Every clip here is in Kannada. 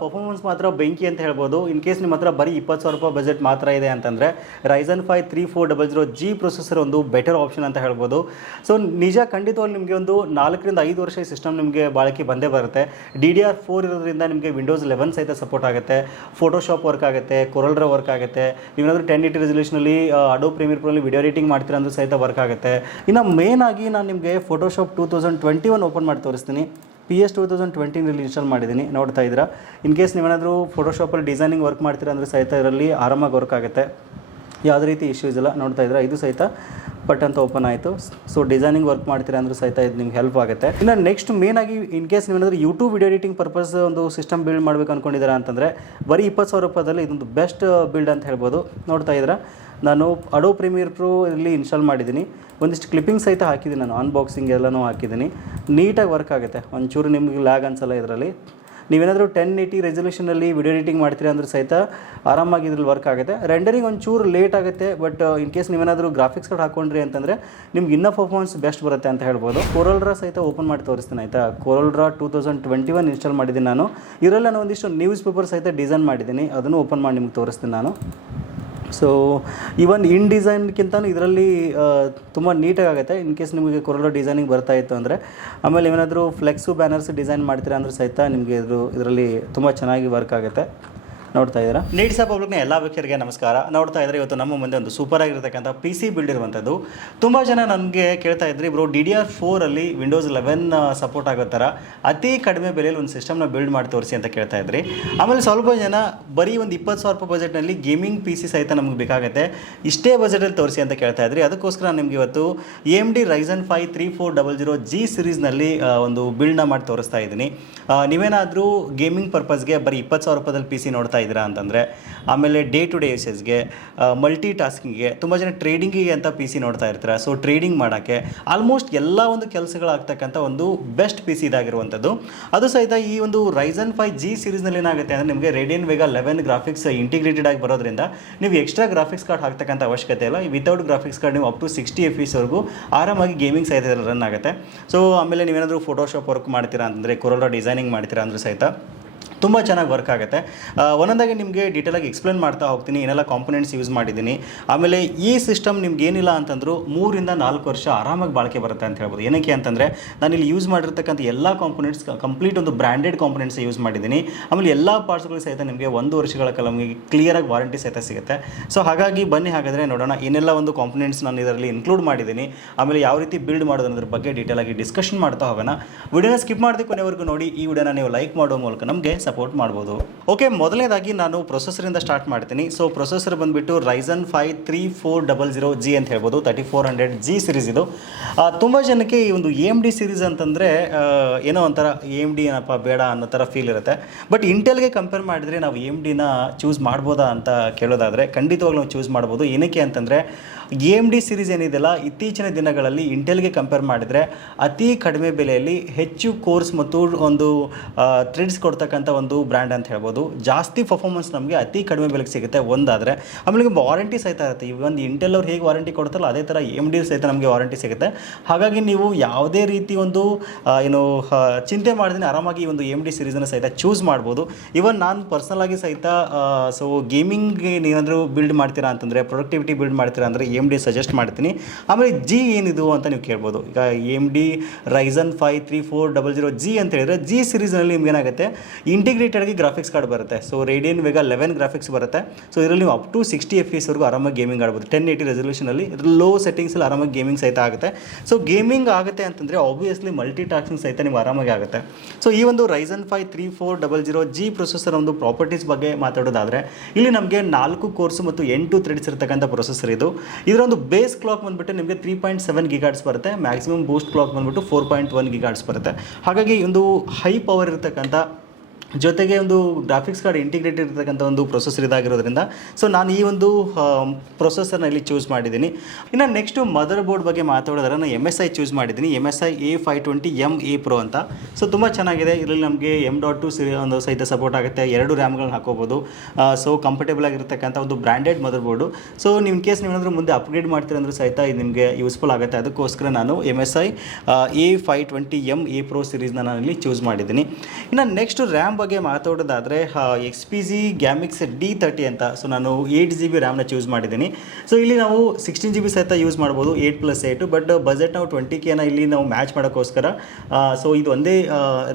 ಪರ್ಫಾರ್ಮೆನ್ಸ್ ಮಾತ್ರ ಬೆಂಕಿ ಅಂತ ಹೇಳ್ಬೋದು. ಇನ್ ಕೇಸ್ ನಿಮ್ಮ ಹತ್ರ ಬರೀ 20,000 ರೂಪಾಯಿ ಬಜೆಟ್ ಮಾತ್ರ ಇದೆ ಅಂತಂದರೆ Ryzen 5 3400G ಪ್ರೊಸೆಸರ್ ಒಂದು ಬೆಟರ್ ಆಪ್ಷನ್ ಅಂತ ಹೇಳ್ಬೋದು. ಸೊ ನಿಜ ಖಂಡಿತವಾಗಿ ನಿಮಗೆ ಒಂದು 4 ರಿಂದ 5 ವರ್ಷ ಈ ಸಿಸ್ಟಮ್ ನಿಮಗೆ ಬಾಳಿಕೆ ಬಂದೇ ಬರುತ್ತೆ. DDR4 ಇರೋದ್ರಿಂದ ನಿಮಗೆ ವಿಂಡೋಸ್ 11 ಸಹಿತ ಸಪೋರ್ಟ್ ಆಗುತ್ತೆ, ಫೋಟೋಶಾಪ್ ವರ್ಕ್ ಆಗುತ್ತೆ, ಕೊರಲ್ ಡ್ರಾ ವರ್ಕ್ ಆಗುತ್ತೆ. ನೀವೇನಾದರೂ 1080 ರೆಸಲ್ಯೂಷನಲ್ಲಿ ಅಡೋಬ್ ಪ್ರೀಮಿಯರ್ ಪ್ರೋಲಿ ವಿಡಿಯೋ ಎಡಿಟಿಂಗ್ ಮಾಡ್ತೀರಾ ಅಂದ್ರೂ ಸಹಿತ ವರ್ಕ್ ಆಗುತ್ತೆ. ಇನ್ನು ಮೇನ್ ಆಗಿ ನಾನು ನಿಮಗೆ ಫೋಟೋಶಾಪ್ 2021 ಓಪನ್ ಮಾಡಿ ತೋರಿಸ್ತೀನಿ. PS 2020 ಇನ್ಸ್ಟಾಲ್ ಮಾಡಿದ್ದೀನಿ, ನೋಡ್ತಾ ಇದ್ದೀರಾ. ಇನ್ ಕೇಸ್ ನೀವೇನಾದರೂ ಫೋಟೋಶಾಪಲ್ಲಿ ಡಿಸೈನಿಂಗ್ ವರ್ಕ್ ಮಾಡ್ತೀರಾ ಅಂದರೆ ಸಹಿತ ಇದರಲ್ಲಿ ಆರಾಮಾಗಿ ವರ್ಕ್ ಆಗುತ್ತೆ, ಯಾವುದೇ ರೀತಿ ಇಶ್ಯೂಸ್ ಇಲ್ಲ. ನೋಡ್ತಾ ಇದ್ದೀರಾ, ಇದು ಸಹಿತ ಪಟ್ ಅಂತ ಓಪನ್ ಆಯಿತು. ಸೊ ಡಿಸೈನಿಂಗ್ ವರ್ಕ್ ಮಾಡ್ತೀರಾ ಅಂದರೂ ಸಹಿತ ಇದು ನಿಮ್ಗೆ ಹೆಲ್ಪ್ ಆಗುತ್ತೆ. ಇನ್ನು ನೆಕ್ಸ್ಟ್ ಮೇನ್ ಆಗಿ ಇನ್ ಕೇಸ್ ನೀವೇನಾದರೂ ಯೂಟ್ಯೂಬ್ ವಿಡಿಯೋ ಎಡಿಟಿಂಗ್ ಪರ್ಪಸ್ ಒಂದು ಸಿಸ್ಟಮ್ ಬಿಲ್ಡ್ ಮಾಡಬೇಕು ಅಂದ್ಕೊಂಡಿದ್ದೀರಾ ಅಂತಂದರೆ ಬರೀ 20,000 ರೂಪಾಯಿದಲ್ಲಿ ಇದೊಂದು ಬೆಸ್ಟ್ ಬಿಲ್ಡ್ ಅಂತ ಹೇಳ್ಬೋದು. ನೋಡ್ತಾ ಇದ್ದೀರಾ, ನಾನು ಅಡೋಬ್ ಪ್ರೀಮಿಯರ್ ಪ್ರೋ ಇಲ್ಲಿ ಇನ್ಸ್ಟಾಲ್ ಮಾಡಿದ್ದೀನಿ, ಒಂದಿಷ್ಟು ಕ್ಲಿಪ್ಪಿಂಗ್ ಸಹಿತ ಹಾಕಿದ್ದೀನಿ, ನಾನು ಅನ್ಬಾಕ್ಸಿಂಗ್ ಎಲ್ಲನೂ ಹಾಕಿದ್ದೀನಿ. ನೀಟಾಗಿ ವರ್ಕ್ ಆಗುತ್ತೆ, ಒಂಚೂರು ನಿಮಗೆ ಲ್ಯಾಗ್ ಅನ್ಸಲ್ಲ ಇದರಲ್ಲಿ. ನೀವೇನಾದರೂ 1080 ರೆಸಲ್ಯೂಷನಲ್ಲಿ ವಿಡಿಯೋ ಎಡಿಟಿಂಗ್ ಮಾಡ್ತೀರಾ ಅಂದ್ರೆ ಸಹಿತ ಆರಾಮಾಗಿ ಇದ್ರಲ್ಲಿ ವರ್ಕ್ ಆಗುತ್ತೆ. ರೆಂಡರಿಂಗ್ ಒಂಚೂರು ಲೇಟ್ ಆಗುತ್ತೆ, ಬಟ್ ಇನ್ ಕೇಸ್ ನೀವೇನಾದರೂ ಗ್ರಾಫಿಕ್ಸ್ ಕಾರ್ಡ್ ಹಾಕೊಂಡ್ರಿ ಅಂತಂದರೆ ನಿಮ್ಗೆ ಇನ್ನೂ ಪರ್ಫಾರ್ಮೆನ್ಸ್ ಬೆಸ್ಟ್ ಬರುತ್ತೆ ಅಂತ ಹೇಳ್ಬೋದು. ಕೊರಲ್ ಡ್ರಾ ಸಹಿತ ಓಪನ್ ಮಾಡಿ ತೋರಿಸ್ತೀನಿ ಆಯಿತಾ. ಕೊರಲ್ ಡ್ರಾ 2021 ಇನ್ಸ್ಟಾಲ್ ಮಾಡಿದ್ದೀನಿ ನಾನು. ಇದರಲ್ಲಿ ನಾನು ಒಂದಿಷ್ಟು ನ್ಯೂಸ್ ಪೇಪರ್ ಸಹಿತ ಡಿಸೈನ್ ಮಾಡಿದ್ದೀನಿ, ಅದನ್ನು ಓಪನ್ ಮಾಡಿ ನಿಮ್ಗೆ ತೋರಿಸ್ತೀನಿ ನಾನು. ಸೊ ಇವನ್ ಇನ್ ಡಿಸೈನ್ಗಿಂತಲೂ ಇದರಲ್ಲಿ ತುಂಬ ನೀಟಾಗಿ ಆಗುತ್ತೆ. ಇನ್ ಕೇಸ್ ನಿಮಗೆ ಕೊರಲ್ ಡಿಸೈನಿಂಗ್ ಬರ್ತಾ ಇತ್ತು ಅಂದರೆ. ಆಮೇಲೆ ಏನಾದರೂ ಫ್ಲೆಕ್ಸು ಬ್ಯಾನರ್ಸ್ ಡಿಸೈನ್ ಮಾಡ್ತೀರಾ ಅಂದರೂ ಸಹಿತ ನಿಮಗೆ ಇದರಲ್ಲಿ ತುಂಬ ಚೆನ್ನಾಗಿ ವರ್ಕ್ ಆಗುತ್ತೆ. ನೋಡ್ತಾ ಇದ್ದೀರಾ. ನೀಡ್ಸ್ ಪಬ್ಲಿಕ್ನ ಎಲ್ಲ ವೀಕ್ಷಕರಿಗೆ ನಮಸ್ಕಾರ. ನೋಡ್ತಾ ಇದ್ದಾರೆ, ಇವತ್ತು ನಮ್ಮ ಮುಂದೆ ಒಂದು ಸೂಪರ್ ಆಗಿರತಕ್ಕಂಥ PC ಬಿಲ್ಡ್ ಇರುವಂಥದ್ದು. ತುಂಬ ಜನ ನನಗೆ ಕೇಳ್ತಾ ಇದ್ರಿ, ಬ್ರೋ DDR4 ವಿಂಡೋಸ್ 11 ಸಪೋರ್ಟ್ ಆಗೋ ಥರ ಅತಿ ಕಡಿಮೆ ಬೆಲೆಯಲ್ಲಿ ಒಂದು ಸಿಸ್ಟಮ್ನ ಬಿಲ್ಡ್ ಮಾಡಿ ತೋರಿಸಿ ಅಂತ ಕೇಳ್ತಾ ಇದ್ರಿ. ಆಮೇಲೆ ಸ್ವಲ್ಪ ಜನ ಬರೀ ಒಂದು 20,000 ರೂಪಾಯಿ ಬಜೆಟ್ನಲ್ಲಿ ಗೇಮಿಂಗ್ PC ಸಹಿತ ನಮಗೆ ಬೇಕಾಗುತ್ತೆ, ಇಷ್ಟೇ ಬಜೆಟಲ್ಲಿ ತೋರಿಸಿ ಅಂತ ಕೇಳ್ತಾ ಇದ್ರಿ. ಅದಕ್ಕೋಸ್ಕರ ನಿಮಗೆ ಇವತ್ತು AMD Ryzen 5 3400G ಸಿರೀಸ್ನಲ್ಲಿ ಒಂದು ಬಿಲ್ಡ್ನ ಮಾಡಿ ತೋರಿಸ್ತಾ ಇದ್ದೀನಿ. ನೀವೇನಾದರೂ ಗೇಮಿಂಗ್ ಪರ್ಪಸ್ಗೆ ಬರೀ 20,000 ರೂಪಾಯಿದಲ್ಲಿ PC ನೋಡ್ತಾ ಇದ್ದೀರಾ ಅಂತಂದರೆ, ಆಮೇಲೆ ಡೇ ಟು ಡೇ ಯೂಸೇಜ್ಗೆ, ಮಲ್ಟಿ ಟಾಸ್ಕಿಂಗ್ಗೆ, ತುಂಬ ಜನ ಟ್ರೇಡಿಂಗಿಗೆ ಅಂತ PC ನೋಡ್ತಾ ಇರ್ತಾರೆ. ಸೊ ಟ್ರೇಡಿಂಗ್ ಮಾಡೋಕ್ಕೆ ಆಲ್ಮೋಸ್ಟ್ ಎಲ್ಲ ಒಂದು ಕೆಲಸಗಳಾಗ್ತಕ್ಕಂಥ ಒಂದು ಬೆಸ್ಟ್ PC ಇದಾಗಿರುವಂಥದ್ದು. ಅದು ಸಹಿತ ಈ ಒಂದು Ryzen 5G ಸೀರೀಸ್ನಲ್ಲಿ ಏನಾಗುತ್ತೆ ಅಂದರೆ ನಿಮಗೆ ರೇಡಿಯನ್ ವೇಗ 11 ಗ್ರಾಫಿಕ್ಸ್ ಇಂಟಿಗ್ರೇಟೆಡ್ ಆಗಿ ಬರೋದ್ರಿಂದ ನೀವು ಎಕ್ಸ್ಟ್ರಾ ಗ್ರಾಫಿಕ್ಸ್ ಕಾರ್ಡ್ ಹಾಕ್ತಕ್ಕಂಥ ಅವಶ್ಯಕತೆ ಇಲ್ಲ. ವಿತೌಟ್ ಗ್ರಾಫಿಕ್ಸ್ ಕಾರ್ಡ್ ನೀವು ಅಪ್ ಟು 60 FPS ಆರಾಮಾಗಿ ಗೇಮಿಂಗ್ ಸಹಿತ ರನ್ ಆಗುತ್ತೆ. ಸೊ ಆಮೇಲೆ ನೀವೇನಾದರೂ ಫೋಟೋಶಾಪ್ ವರ್ಕ್ ಮಾಡ್ತೀರಾ ಅಂತಂದರೆ, ಕೊರಲ್ ಡಿಸೈನಿಂಗ್ ಮಾಡ್ತೀರಾ ಅಂದರೂ ಸಹಿತ ತುಂಬ ಚೆನ್ನಾಗಿ ವರ್ಕ್ ಆಗುತ್ತೆ. ಒಂದೊಂದಾಗಿ ನಿಮಗೆ ಡೀಟೇಲಾಗಿ ಎಕ್ಸ್ಪ್ಲೇನ್ ಮಾಡ್ತಾ ಹೋಗ್ತೀನಿ, ಏನೆಲ್ಲ ಕಾಂಪೊನೆಂಟ್ಸ್ ಯೂಸ್ ಮಾಡಿದ್ದೀನಿ. ಆಮೇಲೆ ಈ ಸಿಸ್ಟಮ್ ನಿಮ್ಗೆ ಏನಿಲ್ಲ ಅಂತಂದರೂ 3 ರಿಂದ 4 ವರ್ಷ ಆರಾಮಾಗಿ ಬಾಳಿಕೆ ಬರುತ್ತೆ ಅಂತ ಹೇಳ್ಬೋದು. ಏನಕ್ಕೆ ಅಂತಂದರೆ ನಾನಿಲ್ಲಿ ಯೂಸ್ ಮಾಡಿರ್ತಕ್ಕಂಥ ಎಲ್ಲ ಕಾಂಪೊನೆಂಟ್ಸ್ ಕಂಪ್ಲೀಟ್ ಒಂದು ಬ್ರ್ಯಾಂಡೆಡ್ ಕಾಂಪೊನೆಂಟ್ಸ್ ಯೂಸ್ ಮಾಡಿದ್ದೀನಿ. ಆಮೇಲೆ ಎಲ್ಲ ಪಾರ್ಟ್ಸ್ಗಳು ಸಹಿತ ನಿಮಗೆ 1 ವರ್ಷಗಳ ಕಾಲ ನಿಮಗೆ ಕ್ಲಿಯರಾಗಿ ವಾರಂಟಿ ಸಹಿತ ಸಿಗುತ್ತೆ. ಸೊ ಹಾಗಾಗಿ ಬನ್ನಿ ಹಾಗಾದರೆ ನೋಡೋಣ ಏನೆಲ್ಲ ಒಂದು ಕಾಂಪೊನೆಂಟ್ಸ್ ನಾನು ಇದರಲ್ಲಿ ಇನ್ಕ್ಲೂಡ್ ಮಾಡಿದ್ದೀನಿ, ಆಮೇಲೆ ಯಾವ ರೀತಿ ಬಿಲ್ಡ್ ಮಾಡೋದು ಅನ್ನೋದ್ರ ಬಗ್ಗೆ ಡೀಟೇಲಾಗಿ ಡಿಸ್ಕಷನ್ ಮಾಡ್ತಾ ಹೋಗೋಣ. ವಿಡಿಯೋನ ಸ್ಕಿಪ್ ಮಾಡದೆ ಕೊನೆವರೆಗೂ ನೋಡಿ. ಈ ವಿಡಿಯೋನ ನೀವು ಲೈಕ್ ಮಾಡೋ ಮೂಲಕ ನಮಗೆ ಸಪೋರ್ಟ್ ಮಾಡ್ಬೋದು. ಓಕೆ, ಮೊದಲನೇದಾಗಿ ನಾನು ಪ್ರೊಸೆಸರಿಂದ ಸ್ಟಾರ್ಟ್ ಮಾಡ್ತೀನಿ. ಸೊ ಪ್ರೊಸೆಸರ್ ಬಂದುಬಿಟ್ಟು Ryzen 5 3400G ಅಂತ ಹೇಳ್ಬೋದು, 3400G ಸಿರೀಸ್ ಇದು. ತುಂಬ ಜನಕ್ಕೆ ಈ ಒಂದು AMD ಸಿರೀಸ್ ಅಂತಂದರೆ ಏನೋ ಒಂಥರ AMD ಏನಪ್ಪ ಬೇಡ ಅನ್ನೋ ಥರ ಫೀಲ್ ಇರುತ್ತೆ. ಬಟ್ ಇಂಟೆಲ್ಗೆ ಕಂಪೇರ್ ಮಾಡಿದರೆ ನಾವು AMDನ ಚೂಸ್ ಮಾಡ್ಬೋದಾ ಅಂತ ಕೇಳೋದಾದರೆ ಖಂಡಿತವಾಗ್ಲೂ ನಾವು ಚೂಸ್ ಮಾಡ್ಬೋದು. ಏನಕ್ಕೆ ಅಂತಂದರೆ AMD ಸಿರೀಸ್ ಏನಿದೆಯಲ್ಲ, ಇತ್ತೀಚಿನ ದಿನಗಳಲ್ಲಿ ಇಂಟೆಲ್ಗೆ ಕಂಪೇರ್ ಮಾಡಿದರೆ ಅತಿ ಕಡಿಮೆ ಬೆಲೆಯಲ್ಲಿ ಹೆಚ್ಚು ಕೋರ್ಸ್ ಮತ್ತು ಒಂದು ಥ್ರೆಡ್ಸ್ ಕೊಡ್ತಕ್ಕಂಥ ಒಂದು ಬ್ರ್ಯಾಂಡ್ ಅಂತ ಹೇಳ್ಬೋದು. ಜಾಸ್ತಿ ಪರ್ಫಾರ್ಮೆನ್ಸ್ ನಮಗೆ ಅತಿ ಕಡಿಮೆ ಬೆಲೆಗೆ ಸಿಗುತ್ತೆ ಒಂದಾದರೆ. ಆಮೇಲೆ ವಾರಂಟಿ ಸಹಿತ ಇರುತ್ತೆ. ಇವೊಂದು ಇಂಟೆಲ್ ಅವ್ರು ಹೇಗೆ ವಾರಂಟಿ ಕೊಡ್ತಾರಲ್ಲ ಅದೇ ಥರ AMD ಸಹಿತ ನಮಗೆ ವಾರಂಟಿ ಸಿಗುತ್ತೆ. ಹಾಗಾಗಿ ನೀವು ಯಾವುದೇ ರೀತಿ ಒಂದು ಚಿಂತೆ ಮಾಡಿದ್ರೆ ಆರಾಮಾಗಿ ಈ ಒಂದು AMD ಸಿರೀಸನ್ನು ಸಹಿತ ಚೂಸ್ ಮಾಡ್ಬೋದು. ಇವನ್ ನಾನು ಪರ್ಸನಲ್ ಆಗಿ ಸಹಿತ ಸೊ ಗೇಮಿಂಗ್ಗೆ ಏನಾದರೂ ಬಿಲ್ಡ್ ಮಾಡ್ತೀರಾ ಅಂತಂದರೆ, ಪ್ರೊಡಕ್ಟಿವಿಟಿ ಬಿಲ್ಡ್ ಮಾಡ್ತೀರಾ ಅಂದರೆ AMD ಸಜೆಸ್ಟ್ ಮಾಡ್ತೀನಿ. ಆಮೇಲೆ G ಏನಿದು ಅಂತ ನೀವು ಕೇಳ್ಬೋದು. ಈಗ AMD Ryzen 5 3400G ಅಂತ ಹೇಳಿದ್ರೆ G ಸಿರೀಸ್ನಲ್ಲಿ ನಿಮ್ಗೆ ಏನಾಗುತ್ತೆ, ಇಂಟಿಗ್ರೇಟೆಡ್ ಆಗಿ ಗ್ರಾಫಿಕ್ಸ್ ಕಾರ್ಡ್ ಬರುತ್ತೆ. ಸೊ ರೇಡಿಯನ್ ವೇಗ 11 ಗ್ರಾಫಿಕ್ಸ್ ಬರುತ್ತೆ. ಸೊ ಇದರಲ್ಲಿ ನೀವು ಅಪ್ ಟು 60 FPS ಆರಾಮಾಗಿ ಗೇಮಿಂಗ್ ಆಡ್ಬೋದು. 1080 ರೆಸಲ್ಯೂಷನಲ್ಲಿ ಲೋ ಸೆಟ್ಟಿಂಗ್ಸಲ್ಲಿ ಆರಾಮಾಗಿ ಗೇಮಿಂಗ್ ಸಹಿತ ಆಗುತ್ತೆ. ಸೊ ಗೇಮಿಂಗ್ ಆಗುತ್ತೆ ಅಂತಂದರೆ ಆಬ್ವಿಯಸ್ಲಿ ಮಲ್ಟಿ ಟಾಸ್ಕಿಂಗ್ ಸಹಿತ ನೀವು ಆರಾಮಾಗಿ ಆಗುತ್ತೆ. ಸೊ ಈ ಒಂದು Ryzen 5 3400G ಪ್ರೊಸೆಸರ್ ಒಂದು ಪ್ರಾಪರ್ಟೀಸ್ ಬಗ್ಗೆ ಮಾತಾಡೋದಾದರೆ, ಇಲ್ಲಿ ನಮಗೆ 4 ಕೋರ್ಸ್ ಮತ್ತು 8 ಥ್ರೆಡ್ಸ್ ಇರತಕ್ಕಂಥ ಪ್ರೊಸೆಸರ್ ಇದು. ಇದರೊಂದು ಬೇಸ್ ಕ್ಲಾಕ್ ಬಂದುಬಿಟ್ಟು ನಿಮಗೆ 3.7 GHz ಬರುತ್ತೆ. ಮ್ಯಾಕ್ಸಿಮಮ್ ಬೂಸ್ಟ್ ಕ್ಲಾಕ್ ಬಂದುಬಿಟ್ಟು 4.1 GHz ಬರುತ್ತೆ. ಹಾಗಾಗಿ ಒಂದು ಹೈ ಪವರ್ ಇರತಕ್ಕಂಥ ಜೊತೆಗೆ ಒಂದು ಗ್ರಾಫಿಕ್ಸ್ ಕಾರ್ಡ್ ಇಂಟಿಗ್ರೇಟೆಡ್ ಇರತಕ್ಕಂಥ ಒಂದು ಪ್ರೊಸೆಸರ್ ಇದಾಗಿರೋದ್ರಿಂದ ಸೊ ನಾನು ಈ ಒಂದು ಪ್ರೊಸೆಸರ್ನ ಇಲ್ಲಿ ಚೂಸ್ ಮಾಡಿದ್ದೀನಿ. ಇನ್ನು ನೆಕ್ಸ್ಟು ಮದರ್ ಬೋರ್ಡ್ ಬಗ್ಗೆ ಮಾತಾಡೋದಾದ್ರೆ ನಾನು MSI ಚೂಸ್ ಮಾಡಿದ್ದೀನಿ, MSI A550M-A PRO ಅಂತ. ಸೊ ತುಂಬ ಚೆನ್ನಾಗಿದೆ. ಇದರಲ್ಲಿ ನಮಗೆ M.2 ಒಂದು ಸಹಿತ ಸಪೋರ್ಟ್ ಆಗುತ್ತೆ, 2 ರ್ಯಾಮ್ಗಳನ್ನ ಹಾಕೋಬೋದು. ಸೊ ಕಂಫರ್ಟೇಬಲ್ ಆಗಿರ್ತಕ್ಕಂಥ ಒಂದು ಬ್ರ್ಯಾಂಡೆಡ್ ಮದರ್ ಬೋರ್ಡು. ಸೊ ನಿಮ್ಮ ಕೇಸ್ ನೀವೇನಾದರೂ ಮುಂದೆ ಅಪ್ಗ್ರೇಡ್ ಮಾಡ್ತೀರಂದ್ರೂ ಸಹಿತ ಇದು ನಿಮಗೆ ಯೂಸ್ಫುಲ್ ಆಗುತ್ತೆ. ಅದಕ್ಕೋಸ್ಕರ ನಾನು MSI A550M-A PRO ಸಿರೀಸ್ನ ನಾನು ಇಲ್ಲಿ ಚೂಸ್ ಮಾಡಿದ್ದೀನಿ. ಇನ್ನು ನೆಕ್ಸ್ಟ್ ರ್ಯಾಮ್ ರ್ಯಾಮ್ ಬಗ್ಗೆ ಮಾತಾಡೋದಾದರೆ XPG GAMMIX D30 ಅಂತ. ಸೊ ನಾನು 8GB ರ್ಯಾಮ್ನ ಚೂಸ್ ಮಾಡಿದ್ದೀನಿ. ಸೊ ಇಲ್ಲಿ ನಾವು 16GB ಸಹಿತ ಯೂಸ್ ಮಾಡ್ಬೋದು 8+8, ಬಟ್ ಬಜೆಟ್ ನಾವು 20K ಇಲ್ಲಿ ನಾವು ಮ್ಯಾಚ್ ಮಾಡೋಕ್ಕೋಸ್ಕರ ಸೊ ಇದು ಒಂದೇ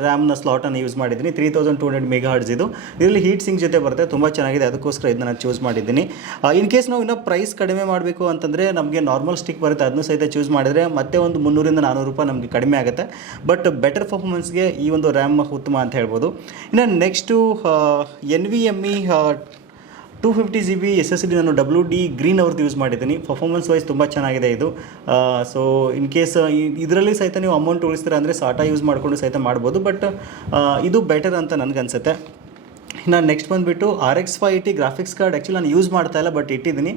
ರ್ಯಾಮ್ನ ಸ್ಲಾಟನ್ನು ಯೂಸ್ ಮಾಡಿದ್ದೀನಿ. 3200 MHz ಇದು. ಇದರಲ್ಲಿ ಹೀಟ್ ಸಿಂಕ್ ಜೊತೆ ಬರುತ್ತೆ, ತುಂಬ ಚೆನ್ನಾಗಿದೆ, ಅದಕ್ಕೋಸ್ಕರ ಇದನ್ನ ನಾನು ಚೂಸ್ ಮಾಡಿದ್ದೀನಿ. ಇನ್ ಕೇಸ್ ನಾವು ಇನ್ನೂ ಪ್ರೈಸ್ ಕಡಿಮೆ ಮಾಡಬೇಕು ಅಂತಂದರೆ ನಮಗೆ ನಾರ್ಮಲ್ ಸ್ಟಿಕ್ ಬರುತ್ತೆ, ಅದನ್ನು ಸಹಿತ ಚೂಸ್ ಮಾಡಿದರೆ ಮತ್ತೆ ಒಂದು 300-400 ರೂಪಾಯಿ ನಮಗೆ ಕಡಿಮೆ ಆಗುತ್ತೆ. ಬಟ್ ಬೆಟರ್ ಪರ್ಫಾರ್ಮೆನ್ಸ್ಗೆ ಈ ಒಂದು ರ್ಯಾಮ್ ಉತ್ತಮ ಅಂತ ಹೇಳ್ಬೋದು. ಇನ್ನು ನೆಕ್ಸ್ಟು NVMe 250GB SSD ನಾನು WD ಗ್ರೀನ್ ಅವ್ರದ್ದು ಯೂಸ್ ಮಾಡಿದ್ದೀನಿ. ಪರ್ಫಾರ್ಮೆನ್ಸ್ ವೈಸ್ ತುಂಬ ಚೆನ್ನಾಗಿದೆ ಇದು. ಸೊ ಇನ್ ಕೇಸ್ ಇದರಲ್ಲಿ ಸಹಿತ ನೀವು ಅಮೌಂಟ್ ಉಳಿಸ್ತೀರ ಅಂದರೆ ಸಾಟಾ ಯೂಸ್ ಮಾಡಿಕೊಂಡು ಸಹಿತ ಮಾಡ್ಬೋದು, ಬಟ್ ಇದು ಬೆಟರ್ ಅಂತ ನನಗನ್ಸುತ್ತೆ. ನಾನು ನೆಕ್ಸ್ಟ್ ಬಂದುಬಿಟ್ಟು RX 580 ಗ್ರಾಫಿಕ್ಸ್ ಕಾರ್ಡ್ ಆ್ಯಕ್ಚುಲಿ ನಾನು ಯೂಸ್ ಮಾಡ್ತಾ ಇಲ್ಲ, ಬಟ್ ಇಟ್ಟಿದ್ದೀನಿ.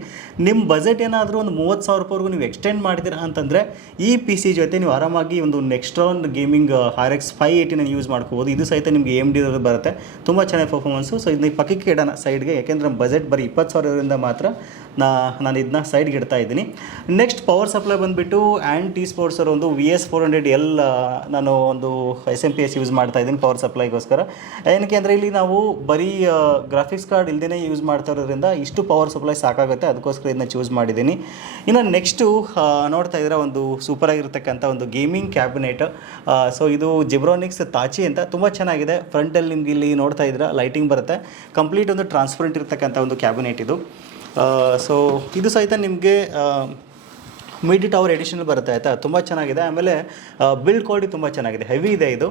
ನಿಮ್ಮ ಬಜೆಟ್ ಏನಾದರೂ ಒಂದು 30,000 ರೂಪಾಯಿವರೆಗೂ ನೀವು ಎಕ್ಸ್ಟೆಂಡ್ ಮಾಡಿದ್ದೀರಾ ಅಂತಂದರೆ ಈ PC ಜೊತೆ ನೀವು ಆರಾಮಾಗಿ ಒಂದು ನೆಕ್ಸ್ಟ್ರಾ ಒಂದು ಗೇಮಿಂಗ್ RX 580 ಯೂಸ್ ಮಾಡ್ಕೋಬೋದು. ಇದು ಸಹಿತ ನಿಮಗೆ AMD ಬರುತ್ತೆ, ತುಂಬ ಚೆನ್ನಾಗಿ ಪರ್ಫಾರ್ಮೆನ್ಸು. ಸೊ ಇದನ್ನ ಪಕ್ಕಕ್ಕೆ ಇಡೋಣ ಸೈಡ್ಗೆ, ಯಾಕೆಂದರೆ ನಮ್ಮ ಬಜೆಟ್ ಬರೀ 20,000ರಿಂದ ಮಾತ್ರ ನಾನು ಇದನ್ನ ಸೈಡ್ಗೆ ಇಡ್ತಾ ಇದ್ದೀನಿ. ನೆಕ್ಸ್ಟ್ ಪವರ್ ಸಪ್ಲೈ ಬಂದುಬಿಟ್ಟು ಟಿ ಸ್ಪೋರ್ಟ್ಸ್ ಅವರು ಒಂದು VS400L ನಾನು ಒಂದು SMPS ಯೂಸ್ ಮಾಡ್ತಾ ಇದ್ದೀನಿ ಪವರ್ ಸಪ್ಲೈಗೋಸ್ಕರ. ಏನಕ್ಕೆ ಅಂದರೆ ಇಲ್ಲಿ ನಾವು ಬರೀ ಗ್ರಾಫಿಕ್ಸ್ ಕಾರ್ಡ್ ಇಲ್ಲದೇ ಯೂಸ್ ಮಾಡ್ತಾ ಇರೋದ್ರಿಂದ ಇಷ್ಟು ಪವರ್ ಸಪ್ಲೈ ಸಾಕಾಗುತ್ತೆ, ಅದಕ್ಕೋಸ್ಕರ ಇದನ್ನ ಚೂಸ್ ಮಾಡಿದ್ದೀನಿ. ಇನ್ನು ನೆಕ್ಸ್ಟು ನೋಡ್ತಾ ಇದ್ದೀರಾ ಒಂದು ಸೂಪರಾಗಿರ್ತಕ್ಕಂಥ ಒಂದು ಗೇಮಿಂಗ್ ಕ್ಯಾಬಿನೆಟ್. ಸೊ ಇದು ಜಿಬ್ರಾನಿಕ್ಸ್ TACHI ಅಂತ, ತುಂಬ ಚೆನ್ನಾಗಿದೆ. ಫ್ರಂಟಲ್ಲಿ ನಿಮ್ಗೆ ಇಲ್ಲಿ ನೋಡ್ತಾ ಇದ್ದೀರಾ ಲೈಟಿಂಗ್ ಬರುತ್ತೆ, ಕಂಪ್ಲೀಟ್ ಒಂದು ಟ್ರಾನ್ಸ್ಪರೆಂಟ್ ಇರ್ತಕ್ಕಂಥ ಒಂದು ಕ್ಯಾಬಿನೆಟ್ ಇದು. ಸೊ ಇದು ಸಹಿತ ನಿಮಗೆ ಮಿಡ್ ಟವರ್ ಎಡಿಷನಲ್ ಬರುತ್ತೆ ಆಯಿತಾ, ತುಂಬ ಚೆನ್ನಾಗಿದೆ. ಆಮೇಲೆ ಬಿಲ್ಡ್ ಕ್ವಾಲಿಟಿ ತುಂಬ ಚೆನ್ನಾಗಿದೆ, ಹೆವಿ ಇದೆ ಇದು.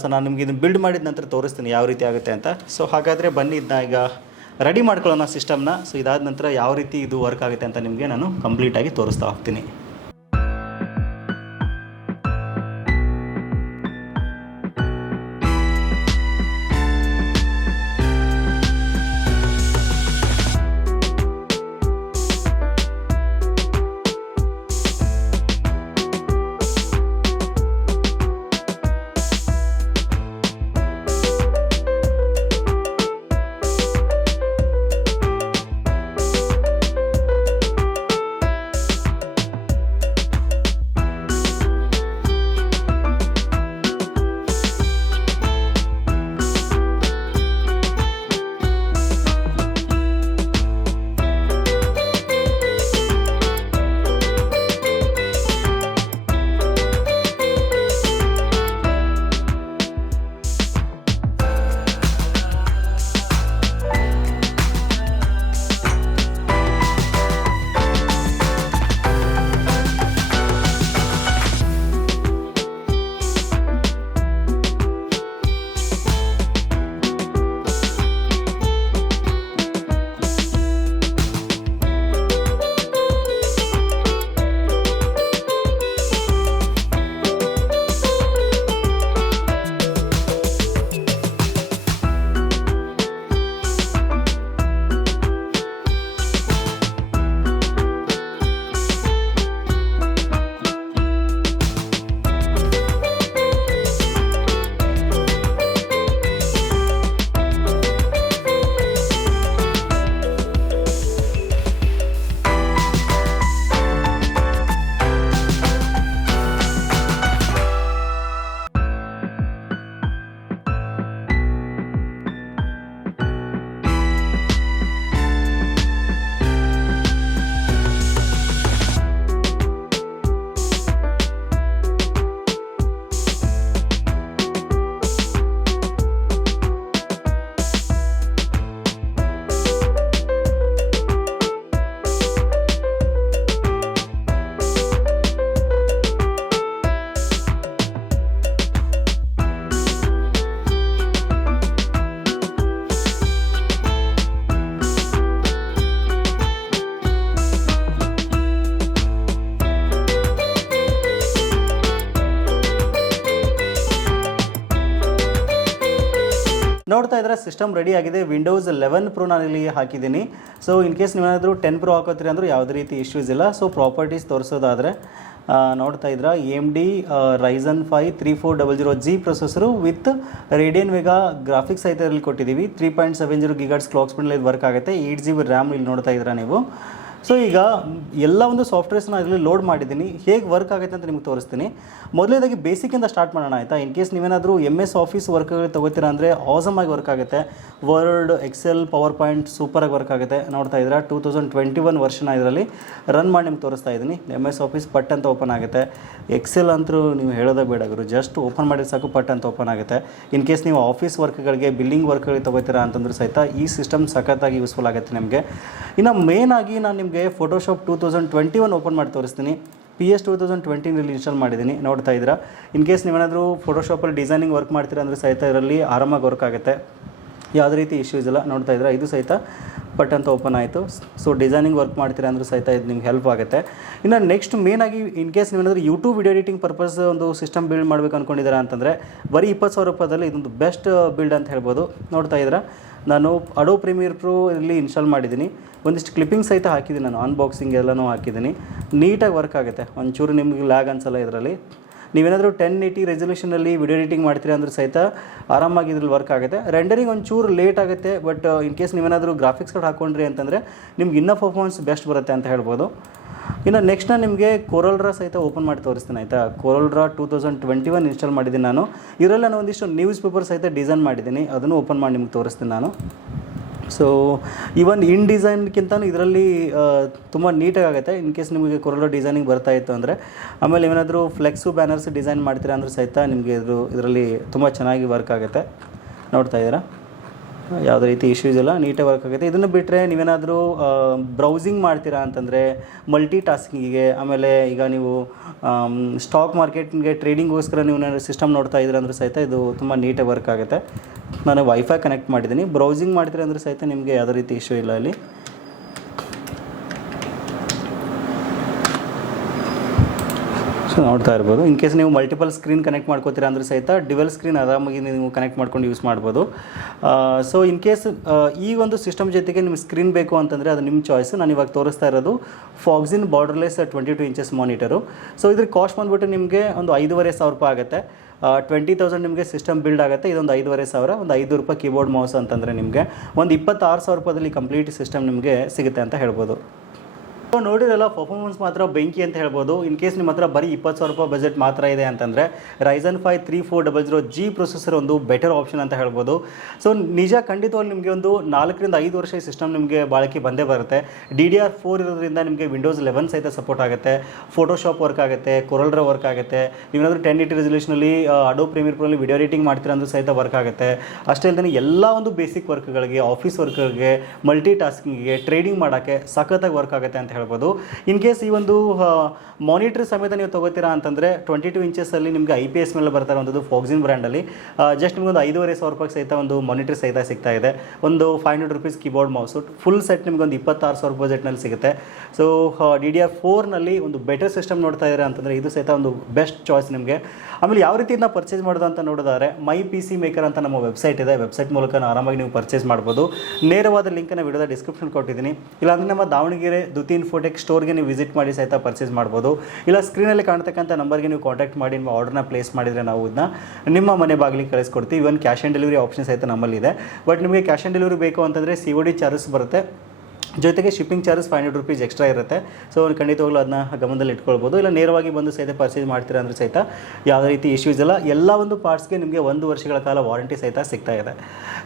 ಸೊ ನಾನು ನಿಮ್ಗೆ ಇದನ್ನು ಬಿಲ್ಡ್ ಮಾಡಿದ ನಂತರ ತೋರಿಸ್ತೀನಿ ಯಾವ ರೀತಿ ಆಗುತ್ತೆ ಅಂತ. ಸೊ ಹಾಗಾದರೆ ಬನ್ನಿ ಇದನ್ನ ಈಗ ರೆಡಿ ಮಾಡ್ಕೊಳ್ಳೋಣ ಸಿಸ್ಟಮ್ನ. ಸೊ ಇದಾದ ನಂತರ ಯಾವ ರೀತಿ ಇದು ವರ್ಕ್ ಆಗುತ್ತೆ ಅಂತ ನಿಮಗೆ ನಾನು ಕಂಪ್ಲೀಟಾಗಿ ತೋರಿಸ್ತಾ ಹೋಗ್ತೀನಿ. ನೋಡ್ತಾ ಇದ್ರೆ ಸಿಸ್ಟಮ್ ರೆಡಿ ಆಗಿದೆ. ವಿಂಡೋಸ್ 11 Pro ನಾನು ಇಲ್ಲಿ ಹಾಕಿದ್ದೀನಿ. ಸೊ ಇನ್ ಕೇಸ್ ನೀವೇನಾದರೂ 10 Pro ಹಾಕೋತೀರಿ ಅಂದ್ರೆ ಯಾವುದೇ ರೀತಿ ಇಶ್ಯೂಸ್ ಇಲ್ಲ. ಸೊ ಪ್ರಾಪರ್ಟೀಸ್ ತೋರಿಸೋದಾದರೆ ನೋಡ್ತಾ ಇದ್ರೆ AMD Ryzen 5 3400G processor with radian Vega graphics ಸಹಿತ ಇಲ್ಲಿ ಕೊಟ್ಟಿದ್ದೀವಿ. 3.70 GHz ಕ್ಲಾಕ್ ಸ್ಪೀಡಲ್ಲಿ ವರ್ಕ್ ಆಗುತ್ತೆ. 8GB ರ್ಯಾಮ್ ಇಲ್ಲಿ ನೋಡ್ತಾ ಇದ್ದೀರಾ ನೀವು. ಸೊ ಈಗ ಎಲ್ಲ ಒಂದು ಸಾಫ್ಟ್ವೇರ್ಸ್ನ ಅದರಲ್ಲಿ ಲೋಡ್ ಮಾಡಿದ್ದೀನಿ, ಹೇಗೆ ವರ್ಕ್ ಆಗುತ್ತೆ ಅಂತ ನಿಮ್ಗೆ ತೋರಿಸ್ತೀನಿ. ಮೊದಲನೇದಾಗಿ ಬೇಸಿಕ್ಕಿಂದ ಸ್ಟಾರ್ಟ್ ಮಾಡೋಣ ಆಯಿತಾ. ಇನ್ ಕೇಸ್ ನೀವೇನಾದರೂ MS ಆಫೀಸ್ ವರ್ಕ್ಗಳು ತೊಗೋತೀರಾ ಅಂದರೆ ಆಸಮ್ ಆಗಿ ವರ್ಕ್ ಆಗುತ್ತೆ. ವರ್ಡ್, ಎಕ್ಸೆಲ್, ಪವರ್ ಪಾಯಿಂಟ್ ಸೂಪರಾಗಿ ವರ್ಕ್ ಆಗುತ್ತೆ. ನೋಡ್ತಾ ಇದ್ದೀರಾ 2021 ವರ್ಷನ ಇದರಲ್ಲಿ ರನ್ ಮಾಡಿ ನಿಮ್ಗೆ ತೋರಿಸ್ತಾ ಇದ್ದೀನಿ. MS ಆಫೀಸ್ ಪಟ್ ಅಂತ ಓಪನ್ ಆಗುತ್ತೆ. ಎಕ್ಸೆಲ್ ಅಂತೂ ನೀವು ಹೇಳೋದೇ ಬೇಡ ಗುರು, ಜಸ್ಟ್ ಓಪನ್ ಮಾಡಿದ್ರೆ ಸಾಕು ಪಟ್ ಅಂತ ಓಪನ್ ಆಗುತ್ತೆ. ಇನ್ ಕೇಸ್ ನೀವು ಆಫೀಸ್ ವರ್ಕ್ಗಳಿಗೆ, ಬಿಲ್ಲಿಂಗ್ ವರ್ಕ್ಗಳಿಗೆ ತೊಗೋತೀರಾ ಅಂತಂದ್ರೆ ಸಹಿತ ಈ ಸಿಸ್ಟಮ್ ಸಖತ್ತಾಗಿ ಯೂಸ್ಫುಲ್ ಆಗುತ್ತೆ ನಿಮಗೆ. ಇನ್ನು ಮೇನ್ ಆಗಿ ನಾನು ನಿಮಗೆ ಫೋಟೋಶಾಪ್ 2021 ಓಪನ್ ಮಾಡಿ ತೋರಿಸ್ತೀನಿ. PS 2020 ಇನ್ಸ್ಟಾಲ್ ಮಾಡಿದ್ದೀನಿ, ನೋಡ್ತಾ ಇದ್ದೀರಾ. ಇನ್ ಕೇಸ್ ನೀವೇನಾದರೂ ಫೋಟೋಶಾಪಲ್ಲಿ ಡಿಸೈನಿಂಗ್ ವರ್ಕ್ ಮಾಡ್ತೀರಾ ಅಂದರೆ ಸಹಿತ ಇದರಲ್ಲಿ ಆರಾಮಾಗಿ ವರ್ಕ್ ಆಗುತ್ತೆ, ಯಾವುದೇ ರೀತಿ ಇಶ್ಯೂಸ್ ಇಲ್ಲ. ನೋಡ್ತಾ ಇದ್ದೀರಾ ಇದು ಸಹಿತ ಪಟ್ ಅಂತ ಓಪನ್ ಆಯಿತು. ಸೊ ಡಿಸೈನಿಂಗ್ ವರ್ಕ್ ಮಾಡ್ತೀರಾ ಅಂದರೂ ಸಹಿತ ಇದು ನಿಮ್ಗೆ ಹೆಲ್ಪ್ ಆಗುತ್ತೆ. ಇನ್ನು ನೆಕ್ಸ್ಟ್ ಮೇನಾಗಿ ಇನ್ ಕೇಸ್ ನೀವೇನಾದರೂ ಯೂಟ್ಯೂಬ್ ವಿಡಿಯೋ ಎಡಿಟಿಂಗ್ ಪರ್ಪಸ್ ಒಂದು ಸಿಸ್ಟಮ್ ಬಿಲ್ಡ್ ಮಾಡಬೇಕು ಅಂದ್ಕೊಂಡಿದ್ದೀರಾ ಅಂತಂದರೆ ಬರೀ 20,000 ರೂಪಾಯಿದಲ್ಲಿ ಇದೊಂದು ಬೆಸ್ಟ್ ಬಿಲ್ಡ್ ಅಂತ ಹೇಳ್ಬೋದು. ನೋಡ್ತಾ ಇದ್ದೀರಾ ನಾನು ಅಡೋಬ್ ಪ್ರೀಮಿಯರ್ ಪ್ರೋ ಇಲ್ಲಿ ಇನ್ಸ್ಟಾಲ್ ಮಾಡಿದ್ದೀನಿ. ಒಂದಿಷ್ಟು ಕ್ಲಿಪ್ಪಿಂಗ್ ಸಹಿತ ಹಾಕಿದ್ದೀನಿ, ನಾನು ಅನ್ಬಾಕ್ಸಿಂಗ್ ಎಲ್ಲನೂ ಹಾಕಿದ್ದೀನಿ. ನೀಟಾಗಿ ವರ್ಕ್ ಆಗುತ್ತೆ, ಒಂಚೂರು ನಿಮಗೆ ಲ್ಯಾಗ್ ಅನ್ಸಲ್ಲ ಇದರಲ್ಲಿ. ನೀವೇನಾದರೂ 1080 ರೆಸಲ್ಯೂಷನಲ್ಲಿ ವಿಡಿಯೋ ಎಡಿಟಿಂಗ್ ಮಾಡ್ತೀರಾ ಅಂದ್ರೆ ಸಹಿತ ಆರಾಮಾಗಿ ಇದ್ರಲ್ಲಿ ವರ್ಕ್ ಆಗುತ್ತೆ. ರೆಂಡರಿಂಗ್ ಒಂಚೂರು ಲೇಟ್ ಆಗುತ್ತೆ, ಬಟ್ ಇನ್ ಕೇಸ್ ನೀವೇನಾದರೂ ಗ್ರಾಫಿಕ್ಸ್ ಕಾರ್ಡ್ ಹಾಕ್ಕೊಂಡ್ರಿ ಅಂತಂದರೆ ನಿಮ್ಗೆ ಇನ್ನೂ ಪರ್ಫಾರ್ಮೆನ್ಸ್ ಬೆಸ್ಟ್ ಬರುತ್ತೆ ಅಂತ ಹೇಳ್ಬೋದು. ಇನ್ನು ನೆಕ್ಸ್ಟ್ ನಾನು ನಿಮಗೆ ಕೊರಲ್ಡ್ರಾ ಸಹಿತ ಓಪನ್ ಮಾಡಿ ತೋರಿಸ್ತೀನಿ ಆಯಿತಾ. ಕೊರಲ್ಡ್ರಾ 2021 ಇನ್ಸ್ಟಾಲ್ ಮಾಡಿದ್ದೀನಿ ನಾನು. ಇದರಲ್ಲಿ ನಾನು ಒಂದಿಷ್ಟು ನ್ಯೂಸ್ ಪೇಪರ್ ಸಹಿತ ಡಿಸೈನ್ ಮಾಡಿದ್ದೀನಿ, ಅದನ್ನು ಓಪನ್ ಮಾಡಿ ನಿಮ್ಗೆ ತೋರಿಸ್ತೀನಿ ನಾನು. ಸೊ ಇವನ್ ಇನ್ ಡಿಸೈನ್ಗಿಂತ ಇದರಲ್ಲಿ ತುಂಬ ನೀಟಾಗಿ ಆಗುತ್ತೆ. ಇನ್ ಕೇಸ್ ನಿಮಗೆ ಕೊರಲ್ಡ್ರಾ ಡಿಸೈನಿಂಗ್ ಬರ್ತಾ ಇತ್ತು ಅಂದರೆ. ಆಮೇಲೆ ಏನಾದರೂ ಫ್ಲೆಕ್ಸು ಬ್ಯಾನರ್ಸ್ ಡಿಸೈನ್ ಮಾಡ್ತೀರಾ ಅಂದ್ರೆ ಸಹಿತ ನಿಮಗೆ ಇದರಲ್ಲಿ ತುಂಬ ಚೆನ್ನಾಗಿ ವರ್ಕ್ ಆಗುತ್ತೆ. ನೋಡ್ತಾ ಇದ್ದೀರಾ ಯಾವುದೇ ರೀತಿ ಇಶ್ಯೂಸ್ ಇಲ್ಲ, ನೀಟಾಗಿ ವರ್ಕ್ ಆಗುತ್ತೆ. ಇದನ್ನು ಬಿಟ್ಟರೆ ನೀವೇನಾದರೂ ಬ್ರೌಸಿಂಗ್ ಮಾಡ್ತೀರಾ ಅಂತಂದರೆ ಮಲ್ಟಿ ಟಾಸ್ಕಿಂಗಿಗೆ, ಆಮೇಲೆ ಈಗ ನೀವು ಸ್ಟಾಕ್ ಮಾರ್ಕೆಟ್ಗೆ ಟ್ರೇಡಿಂಗ್ಗೋಸ್ಕರ ನೀವು ಸಿಸ್ಟಮ್ ನೋಡ್ತಾ ಇದ್ದೀರಾ ಅಂದ್ರೆ ಸಹಿತ ಇದು ತುಂಬ ನೀಟಾಗಿ ವರ್ಕ್ ಆಗುತ್ತೆ. ನಾನು ವೈಫೈ ಕನೆಕ್ಟ್ ಮಾಡಿದ್ದೀನಿ. ಬ್ರೌಸಿಂಗ್ ಮಾಡ್ತೀರಾ ಅಂದರೆ ಸಹಿತ ನಿಮಗೆ ಯಾವುದೇ ರೀತಿ ಇಶ್ಯೂ ಇಲ್ಲ ಇಲ್ಲಿ. ಸೊ ನೋಡ್ತಾ ಇರ್ಬೋದು. ಇನ್ ಕೇಸ್ ನೀವು ಮಲ್ಟಿಪಲ್ ಸ್ಕ್ರೀನ್ ಕನೆಕ್ಟ್ ಮಾಡ್ಕೋತೀರಾ ಅಂದರೆ ಸಹಿತ ಡಿವೆಲ್ ಸ್ಕ್ರೀನ್ ಆರಾಮಾಗಿ ನೀವು ಕನೆಕ್ಟ್ ಮಾಡ್ಕೊಂಡು ಯೂಸ್ ಮಾಡ್ಬೋದು. ಸೊ ಇನ್ ಕೇಸ್ ಈ ಒಂದು ಸಿಸ್ಟಮ್ ಜೊತೆಗೆ ನಿಮ್ಗೆ ಸ್ಕ್ರೀನ್ ಬೇಕು ಅಂತಂದರೆ ಅದು ನಿಮ್ಮ ಚಾಯ್ಸ್. ನಾನು ಇವಾಗ ತೋರಿಸ್ತಾ ಇರೋದು ಫಾಕ್ಸಿನ್ ಬಾರ್ಡರ್ಲೆಸ್ 22 ಇಂಚಸ್ ಮಾನಿಟರು. ಸೊ ಇದ್ರ ಕಾಸ್ಟ್ ಬಂದುಬಿಟ್ಟು ನಿಮಗೆ ಒಂದು 5,500 ರೂಪಾಯಿ ಆಗುತ್ತೆ. 20,000 ನಿಮಗೆ ಸಿಸ್ಟಮ್ ಬಿಲ್ಡ್ ಆಗುತ್ತೆ. ಇದೊಂದು 5,500, ಒಂದು 5 ರೂಪಾಯಿ ಕೀಬೋರ್ಡ್ ಮೌಸ್ ಅಂತಂದರೆ ನಿಮಗೆ ಒಂದು 26,000 ರೂಪಾಯಿದಲ್ಲಿ ಕಂಪ್ಲೀಟ್ ಸಿಸ್ಟಮ್ ನಿಮಗೆ ಸಿಗುತ್ತೆ ಅಂತ ಹೇಳ್ಬೋದು. ಸೊ ನೋಡಿರಲ್ಲ, ಪರ್ಫಾರ್ಮೆನ್ಸ್ ಮಾತ್ರ ಬೆಂಕಿ ಅಂತ ಹೇಳ್ಬೋದು. ಇನ್ ಕೇಸ್ ನಿಮ್ಮ ಹತ್ರ ಬರೀ 20,000 ರೂಪಾಯಿ ಬಜೆಟ್ ಮಾತ್ರ ಇದೆ ಅಂತಂದರೆ Ryzen 5 3400G ಪ್ರೊಸೆಸರ್ ಒಂದು ಬೆಟರ್ ಆಪ್ಷನ್ ಅಂತ ಹೇಳ್ಬೋದು. ಸೊ ನಿಜ ಖಂಡಿತವಾಗಿ ನಿಮಗೆ ಒಂದು 4 ರಿಂದ 5 ವರ್ಷ ಈ ಸಿಸ್ಟಮ್ ನಿಮಗೆ ಬಾಳಿಕೆ ಬಂದೇ ಬರುತ್ತೆ. DDR4 ಇರೋದ್ರಿಂದ ನಿಮಗೆ ವಿಂಡೋಸ್ 11 ಸಹಿತ ಸಪೋರ್ಟ್ ಆಗುತ್ತೆ. ಫೋಟೋಶಾಪ್ ವರ್ಕ್ ಆಗುತ್ತೆ, ಕೊರಲ್ಡ್ರಾ ವರ್ಕ್ ಆಗುತ್ತೆ. ನೀವೇನಾದರೂ 1080 ರೆಸಲ್ಯೂಷನಲ್ಲಿ ಅಡೋಬ್ ಪ್ರೀಮಿಯರ್ ಪ್ರೋಲಿ ವಿಡಿಯೋ ಎಡಿಟಿಂಗ್ ಮಾಡ್ತೀರಾ ಅಂದರೂ ಸಹಿತ ವರ್ಕ್ ಆಗುತ್ತೆ. ಅಷ್ಟೇ ಅಲ್ಲದೆ ಎಲ್ಲ ಒಂದು ಬೇಸಿಕ್ ವರ್ಕ್ಗಳಿಗೆ, ಆಫೀಸ್ ವರ್ಕ್ಗಳಿಗೆ, ಮಲ್ಟಿ ಟಾಸ್ಕಿಂಗಿಗೆ, ಟ್ರೇಡಿಂಗ್ ಮಾಡೋಕ್ಕೆ ಸಖತ್ತಾಗಿ ವರ್ಕ್ ಆಗುತ್ತೆ ಅಂತ ಹೇಳ್ಬೋದು. ಇನ್ ಕೇಸ್ ಈ ಒಂದು ಮಾನಿಟರ್ ಸಮೇತ ನೀವು ತೊಗೋತೀರಾ ಅಂತಂದರೆ 22 ಇಂಚಸ್ಸಲ್ಲಿ ನಿಮಗೆ IPS ಮೇಲೆ ಬರ್ತಾ ಇರುವಂಥದ್ದು ಫಾಕ್ಸಿನ್ ಬ್ರ್ಯಾಂಡಲ್ಲಿ ಜಸ್ಟ್ ನಿಮಗೊಂದು 5,500 ರೂಪಾಯಿ ಸಹಿತ ಒಂದು ಮಾನಿಟರ್ ಸಹಿತ ಸಿಗ್ತಾ ಇದೆ. ಒಂದು 500 rupees keyboard mouse full set ನಿಮಗೊಂದು 26,000 ಬಜೆಟ್ನಲ್ಲಿ ಸಿಗುತ್ತೆ. ಸೊ DDR4ನಲ್ಲಿ ಒಂದು ಬೆಟರ್ ಸಿಸ್ಟಮ್ ನೋಡ್ತಾ ಇದ್ದಾರೆ ಅಂತಂದರೆ ಇದು ಸಹಿತ ಒಂದು ಬೆಸ್ಟ್ ಚಾಯ್ಸ್ ನಿಮಗೆ. ಆಮೇಲೆ ಯಾವ ರೀತಿಯಿಂದ ಪರ್ಚೇಸ್ ಮಾಡೋದು ಅಂತ ನೋಡಿದರೆ ಮೈ PC ಮೇಕರ್ ಅಂತ ನಮ್ಮ ವೆಬ್ಸೈಟ್ ಇದೆ. ವೆಬ್ಸೈಟ್ ಮೂಲಕ ಆರಾಮಾಗಿ ನೀವು ಪರ್ಚೇಸ್ ಮಾಡ್ಬೋದು. ನೇರವಾದ ಲಿಂಕನ್ನು ವಿಡಿಯೋದ ಡಿಸ್ಕ್ರಿಪ್ಷನ್ ಕೊಟ್ಟಿದ್ದೀನಿ. ಇಲ್ಲಾಂದರೆ ನಮ್ಮ ದಾವಣಗೆರೆ ದುತಿ ಇನ್ಫೋಟೆಕ್ ಸ್ಟೋರ್ಗೆ ನೀವು ವಿಸಿಟ್ ಮಾಡಿ ಸಹಿತ ಪರ್ಚೇಸ್ ಮಾಡ್ಬೋದು. ಇಲ್ಲ ಸ್ಕ್ರೀನಲ್ಲಿ ಕಾಣ್ತಕ್ಕಂಥ ನಂಬರ್ಗೆ ನೀವು ಕಾಂಟ್ಯಾಕ್ಟ್ ಮಾಡಿ ನಿಮ್ಮ ಆರ್ಡರ್ನ ಪ್ಲೇಸ್ ಮಾಡಿದರೆ ನಾವು ಇದನ್ನ ನಿಮ್ಮ ಮನೆ ಬಾಗಿಲಿಗೆ ಕಳಿಸ್ಕೊಡ್ತೀವಿ. ಇವನ್ ಕ್ಯಾಶ್ ಆನ್ ಡೆಲಿವರಿ ಆಪ್ಷನ್ ಸಹಿತ ನಮ್ಮಲ್ಲಿದೆ. ಬಟ್ ನಿಮಗೆ ಕ್ಯಾಶ್ ಆನ್ ಡೆಲಿವರಿ ಬೇಕು ಅಂತಂದರೆ COD ಚಾರ್ಜಸ್ ಬರುತ್ತೆ, ಜೊತೆಗೆ ಶಿಪ್ಪಿಂಗ್ ಚಾರ್ಜಸ್ 500 ರೂಪೀಸ್ ಎಕ್ಸ್ಟ್ರಾ ಇರುತ್ತೆ. ಸೊ ಖಂಡಿತವಾಗ್ಲೂ ಅದನ್ನ ಗಮನದಲ್ಲಿ ಇಟ್ಕೊಳ್ಬೋದು. ಇಲ್ಲ ನೇರವಾಗಿ ಬಂದು ಸಹಿತ ಪರ್ಚೇಸ್ ಮಾಡ್ತೀರಾ ಅಂದರೆ ಸಹಿತ ಯಾವುದೇ ರೀತಿ ಇಶ್ಯೂಸ್ ಇಲ್ಲ. ಎಲ್ಲ ಒಂದು ಪಾರ್ಟ್ಸ್ಗೆ ನಿಮಗೆ 1 ವರ್ಷಗಳ ಕಾಲ ವಾರಂಟಿ ಸಹಿತ ಸಿಗ್ತಾ ಇದೆ.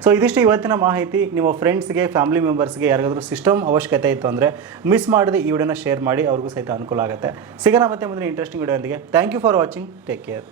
ಸೊ ಇದಿಷ್ಟು ಇವತ್ತಿನ ಮಾಹಿತಿ. ನಿಮ್ಮ ಫ್ರೆಂಡ್ಸ್ಗೆ, ಫ್ಯಾಮಿಲಿ ಮೆಂಬರ್ಸ್ಗೆ ಯಾರಿಗಾದರೂ ಸಿಸ್ಟಮ್ ಅವಶ್ಯಕತೆ ಇತ್ತು ಅಂದರೆ ಮಿಸ್ ಮಾಡದೆ ಈ ವಿಡಿಯೋನ ಶೇರ್ ಮಾಡಿ, ಅವ್ರಿಗೂ ಸಹಿತ ಅನುಕೂಲ ಆಗುತ್ತೆ. ಸಿಗೋಣ ಮತ್ತೆ ಮುಂದಿನ ಇಂಟ್ರೆಸ್ಟಿಂಗ್ ವಿಡಿಯೋ ಒಂದಿಗೆ. Thank you for watching. Take care.